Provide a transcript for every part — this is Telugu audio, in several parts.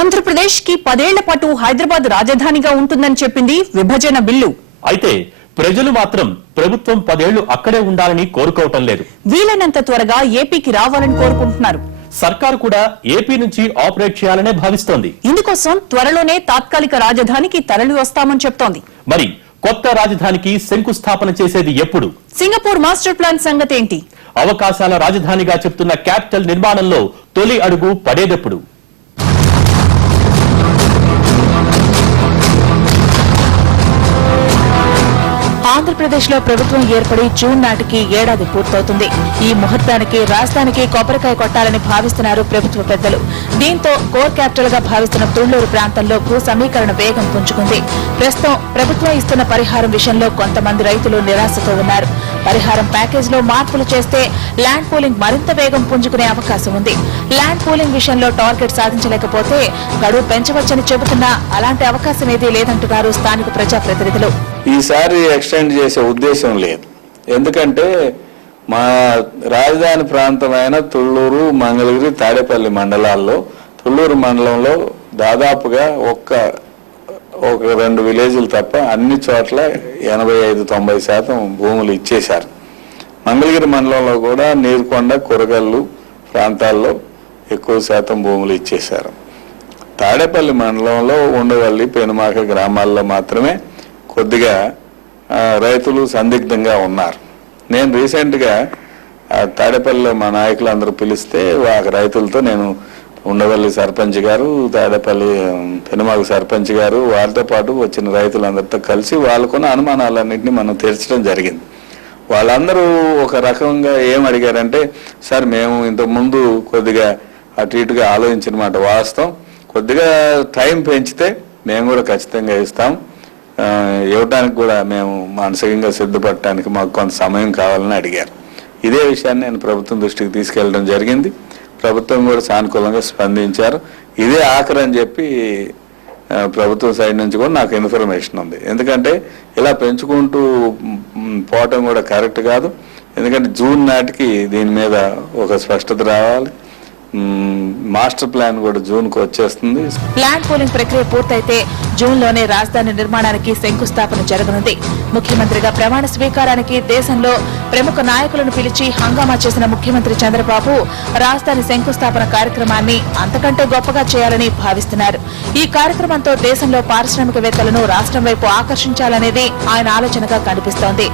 ఆంధ్రప్రదేశ్ కి 10 ఏళ్ల పాటు హైదరాబాద్ రాజధానిగా ఉంటుందని చెప్పింది విభజన బిల్లు. అయితే ప్రజలు మాత్రం ప్రభుత్వం 10 ఏళ్లు అక్కడే ఉండాలని కోరుకోవటం లేదు. వీలైనంత త్వరగా ఏపీకి రావాలని కోరుకుంటున్నారు. సర్కారు కూడా ఏపీ నుంచి ఆపరేట్ చేయాలనే భావిస్తోంది. ఇందుకోసం త్వరలోనే తాత్కాలిక రాజధానికి తరలి వస్తామని చెప్తోంది. మరి కొత్త రాజధానికి శంకుస్థాపన చేసేది ఎప్పుడు? సింగపూర్ మాస్టర్ ప్లాన్ సంగతి ఏంటి? అవకాశాల రాజధానిగా చెప్తున్న క్యాపిటల్ నిర్మాణంలో తొలి అడుగు పడేదెప్పుడు? ఆంధ్రప్రదేశ్ లో ప్రభుత్వం ఏర్పడి జూన్ నాటికి ఏడాది పూర్తవుతుంది. ఈ ముహూర్తానికి రాజధానికి కొబ్బరికాయ కొట్టాలని భావిస్తున్నారు ప్రభుత్వ పెద్దలు. దీంతో కోర్ క్యాపిటల్ గా భావిస్తున్న తుళ్లూరు ప్రాంతంలో భూ సమీకరణ వేగం పుంజుకుంది. ప్రస్తుతం ప్రభుత్వం ఇస్తున్న పరిహారం విషయంలో కొంతమంది రైతులు నిరాశతో ఉన్నారు. పరిహారం ప్యాకేజ్ లో మార్పులు చేస్తే ల్యాండ్ పూలింగ్ మరింత వేగం పుంజుకునే అవకాశం ఉంది. ల్యాండ్ పూలింగ్ విషయంలో టార్గెట్ సాధించలేకపోతే గడువు పెంచవచ్చని చెబుతున్నా అలాంటి అవకాశం ఏదీ లేదంటున్నారు స్థానిక ప్రజాప్రతినిధులు. ఈసారి ఎక్స్టెండ్ చేసే ఉద్దేశం లేదు. ఎందుకంటే మా రాజధాని ప్రాంతమైన తుళ్లూరు, మంగళగిరి, తాడేపల్లి మండలాల్లో తుళ్లూరు మండలంలో దాదాపుగా ఒక 2 విలేజ్లు తప్ప అన్ని చోట్ల 85-90% భూములు ఇచ్చేశారు. మంగళగిరి మండలంలో కూడా నీరుకొండ, కురగల్లు ప్రాంతాల్లో ఎక్కువ శాతం భూములు ఇచ్చేశారు. తాడేపల్లి మండలంలో ఉండవల్లి, పెనుమాక గ్రామాల్లో మాత్రమే కొద్దిగా రైతులు సందిగ్ధంగా ఉన్నారు. నేను రీసెంట్గా తాడేపల్లిలో మా నాయకులందరూ పిలిస్తే రైతులతో నేను ఉండవల్లి సర్పంచ్ గారు, తాడేపల్లి పెనుమాక సర్పంచ్ గారు, వారితో పాటు వచ్చిన రైతులందరితో కలిసి వాళ్ళకున్న అనుమానాలన్నింటినీ మనం తీర్చడం జరిగింది. వాళ్ళందరూ ఒక రకంగా ఏం అడిగారంటే, సార్ మేము ఇంతకుముందు కొద్దిగా అటు ఇటుగా ఆలోచించిన మాట వాస్తవం, కొద్దిగా టైం పెంచితే మేము కూడా ఖచ్చితంగా ఇస్తాం, ఇవ్వడానికి కూడా మేము మానసికంగా సిద్ధపడటానికి మాకు కొంత సమయం కావాలని అడిగారు. ఇదే విషయాన్ని నేను ప్రభుత్వం దృష్టికి తీసుకెళ్లడం జరిగింది. ప్రభుత్వం కూడా సానుకూలంగా స్పందించారు. ఇదే ఆఖరి అని చెప్పి ప్రభుత్వం సైడ్ నుంచి కూడా నాకు ఇన్ఫర్మేషన్ ఉంది. ఎందుకంటే ఇలా పెంచుకుంటూ పోవటం కూడా కరెక్ట్ కాదు. ఎందుకంటే జూన్ నాటికి దీని మీద ఒక స్పష్టత రావాలి. మాస్టర్ ప్లాన్ కూడా జూన్కు వచ్చేస్తుంది. ల్యాండ్ పూలింగ్ ప్రక్రియ పూర్తయితే జూన్ లోనే రాజధాని నిర్మాణానికి శంకుస్థాపన జరగనుంది. ముఖ్యమంత్రిగా ప్రమాణ స్వీకారానికి దేశంలో ప్రముఖ నాయకులను పిలిచి హంగామా చేసిన ముఖ్యమంత్రి చంద్రబాబు రాజధాని శంకుస్థాపన కార్యక్రమాన్ని అంతకంటే గొప్పగా చేయాలని భావిస్తున్నారు. ఈ కార్యక్రమంతో దేశంలో పారిశ్రామికవేత్తలను రాష్ట్రం వైపు ఆకర్షించాలనేది ఆయన ఆలోచనగా కనిపిస్తోంది.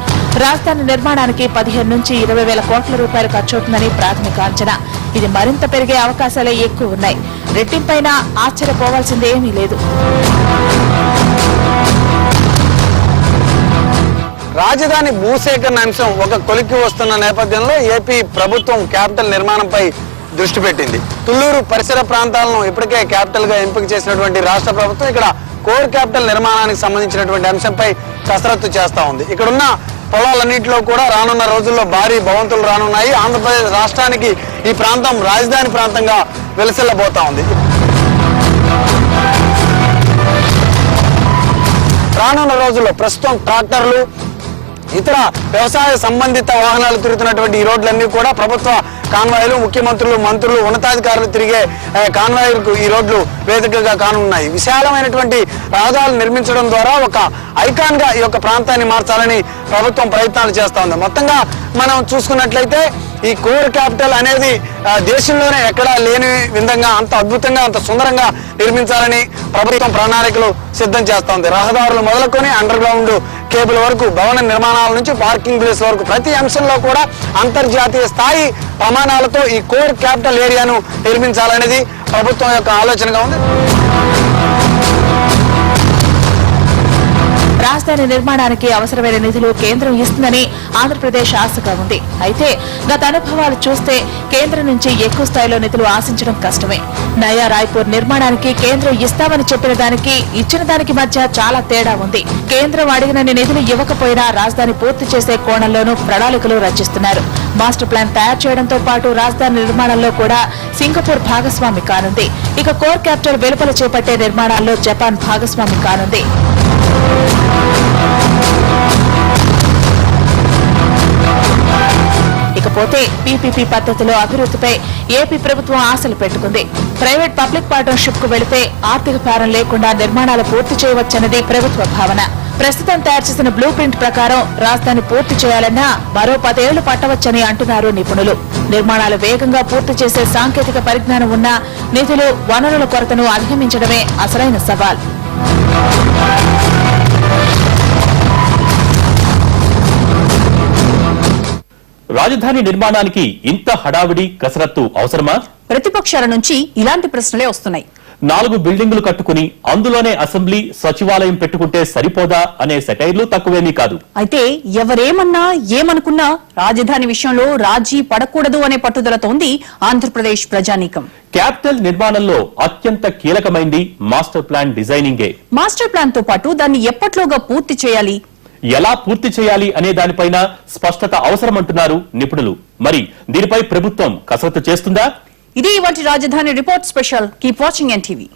రాజధాని నిర్మాణానికి 15 నుంచి 20 వేల కోట్ల రూపాయలు ఖర్చవుతుందని ప్రాథమిక అంచనా. ఇది మరింత పెరిగే అవకాశాలే ఎక్కువ ఉన్నాయి. రెట్టింపైనా ఆశ్చర్యపోవాల్సిందే ఏమీ లేదు. రాజధాని భూసేకరణ అంశం ఒక కొలిక్కి వస్తున్న నేపథ్యంలో ఏపీ ప్రభుత్వం క్యాపిటల్ నిర్మాణంపై దృష్టి పెట్టింది. తుళ్లూరు పరిసర ప్రాంతాలను ఇప్పటికే క్యాపిటల్ గా ఎంపిక చేసినటువంటి రాష్ట్ర ప్రభుత్వం ఇక్కడ కోర్ క్యాపిటల్ నిర్మాణానికి సంబంధించినటువంటి అంశంపై కసరత్తు చేస్తా ఉంది. ఇక్కడున్న పొలాలన్నింటిలో కూడా రానున్న రోజుల్లో భారీ భవంతులు రానున్నాయి. ఆంధ్రప్రదేశ్ రాష్ట్రానికి ఈ ప్రాంతం రాజధాని ప్రాంతంగా వెలసిల్లబోతా ఉంది. రానున్న రోజుల్లో ప్రస్తుతం ట్రాక్టర్లు, ఇతర వ్యవసాయ సంబంధిత వాహనాలు తిరుగుతున్నటువంటి ఈ రోడ్లన్నీ కూడా ప్రభుత్వ కాన్వాయ్లు, ముఖ్యమంత్రులు, మంత్రులు, ఉన్నతాధికారులు తిరిగే కాన్వాయ్లకు ఈ రోడ్లు వేదికగా కానున్నాయి. విశాలమైనటువంటి రహదారులు నిర్మించడం ద్వారా ఒక ఐకాన్ గా ఈ యొక్క ప్రాంతాన్ని మార్చాలని ప్రభుత్వం ప్రయత్నాలు చేస్తా ఉంది. మొత్తంగా మనం చూసుకున్నట్లయితే ఈ కోర్ క్యాపిటల్ అనేది దేశంలోనే ఎక్కడా లేని విధంగా అంత అద్భుతంగా, అంత సుందరంగా నిర్మించాలని ప్రభుత్వం ప్రణాళికలు సిద్ధం చేస్తా ఉంది. రహదారులు మొదలుకొని అండర్ గ్రౌండ్ కేబుల్ వరకు, భవన నిర్మాణాల నుంచి పార్కింగ్ ప్లేస్ వరకు ప్రతి అంశంలో కూడా అంతర్జాతీయ స్థాయి ప్రమాణాలతో ఈ కోర్ క్యాపిటల్ ఏరియాను నిర్మించాలనేది ప్రభుత్వం యొక్క ఆలోచనగా ఉంది. రాజధాని నిర్మాణానికి అవసరమైన నిధులు కేంద్రం ఇస్తుందని ఆంధ్రప్రదేశ్ ఆశగా ఉంది. అయితే గత అనుభవాలు చూస్తే కేంద్రం నుంచి ఎక్కువ స్థాయిలో నిధులు ఆశించడం కష్టమే. నయా రాయ్పూర్ నిర్మాణానికి కేంద్రం ఇస్తామని చెప్పిన దానికి, ఇచ్చిన దానికి మధ్య చాలా తేడా ఉంది. కేంద్రం అడిగినన్ని నిధులు ఇవ్వకపోయినా రాజధాని పూర్తి చేసే కోణంలోనూ ప్రణాళికలు రచిస్తున్నారు. మాస్టర్ ప్లాన్ తయారు చేయడంతో పాటు రాజధాని నిర్మాణంలో కూడా సింగపూర్ భాగస్వామి కానుంది. ఇక కోర్ క్యాపిటల్ వెలుపల చేపట్టే నిర్మాణాల్లో జపాన్ భాగస్వామి కానుంది. ఇకపోతే పీపీపీ పద్ధతిలో అభివృద్ధిపై ఏపీ ప్రభుత్వం ఆశలు పెట్టుకుంది. ప్రైవేట్ పబ్లిక్ పార్ట్నర్షిప్ కు వెళితే ఆర్థిక భారం లేకుండా నిర్మాణాలు పూర్తి చేయవచ్చన్నది ప్రభుత్వ భావన. ప్రస్తుతం తయారు చేసిన బ్లూ ప్రింట్ ప్రకారం రాజధాని పూర్తి చేయాలన్నా మరో 10 ఏళ్లు పట్టవచ్చని అంటున్నారు నిపుణులు. నిర్మాణాలు వేగంగా పూర్తి చేసే సాంకేతిక పరిజ్ఞానం ఉన్నా నిధులు, వనరుల కొరతను అధిగమించడమే అసలైన సవాల్. రాజధాని నిర్మాణానికి ఇంత హడావిడి కసరత్తు అవసరమా? ప్రతిపక్షాల నుంచి ఇలాంటి ప్రశ్నలే వస్తున్నాయి. 4 బిల్డింగులు కట్టుకుని అందులోనే అసెంబ్లీ, సచివాలయం పెట్టుకుంటే సరిపోదా అనే సెటైర్లు తక్కువేమీ కాదు. అయితే ఎవరేమన్నా ఏమనుకున్నా రాజధాని విషయంలో రాజీ పడకూడదు అనే పట్టుదలతో ఉంది ఆంధ్రప్రదేశ్ ప్రజానీకం. క్యాపిటల్ నిర్మాణంలో అత్యంత కీలకమైంది మాస్టర్ ప్లాన్ డిజైనింగే. మాస్టర్ ప్లాన్ తో పాటు దాన్ని ఎప్పట్లోగా పూర్తి చేయాలి, ఎలా పూర్తి చేయాలి అనే దానిపైన స్పష్టత అవసరమంటున్నారు నిపుణులు. మరి దీనిపై ప్రభుత్వం కసరత్తు చేస్తుందా? ఇది ఇవాల్టి రాజధాని report special. Keep watching NTV.